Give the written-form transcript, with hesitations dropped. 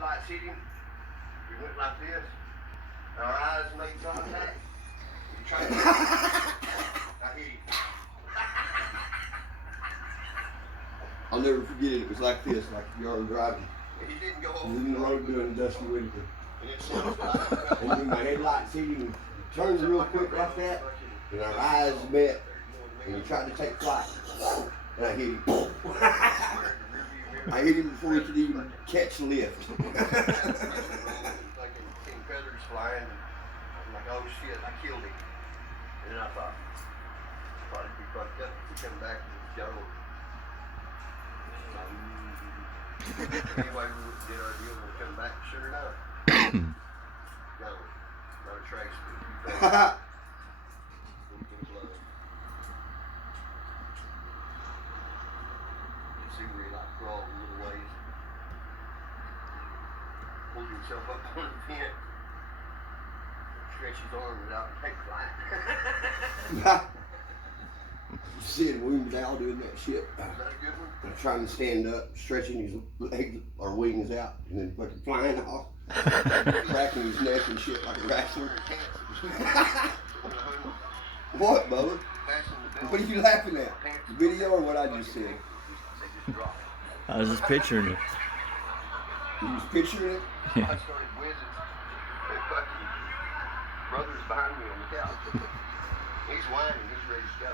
headlights hit him. He went like this. Our eyes made contact. He tried to I hit him. I'll never forget it. It was like this, like yard driving. He didn't go I was over in the road doing Dusty Whitaker. And it sounds like And then my headlights hit him, he turned real quick like that, and our eyes met, and he tried to take flight. And I hit him. I hit him before he could even catch the lift. like in feathers flying, and I'm like, oh shit, I killed him. And then I thought, probably be fucked up if he come back to the jungle. Anyway, we did our deal and we come back, sure enough. Got a trace for a few days. You see where he like crawled a little ways, pulled himself up on the tent, stretched his arms out and take flight. Sid Williams doing that shit. Is that a good one? Trying to stand up, stretching his legs or wings out, and then fucking flying off, cracking his neck and shit like a wrestler. What, Bubba? What are you laughing at? The video or what I just said? I was just picturing it. You was picturing it? I started whizzing. My fucking brother's behind me on the couch. He's whining. He's ready to go.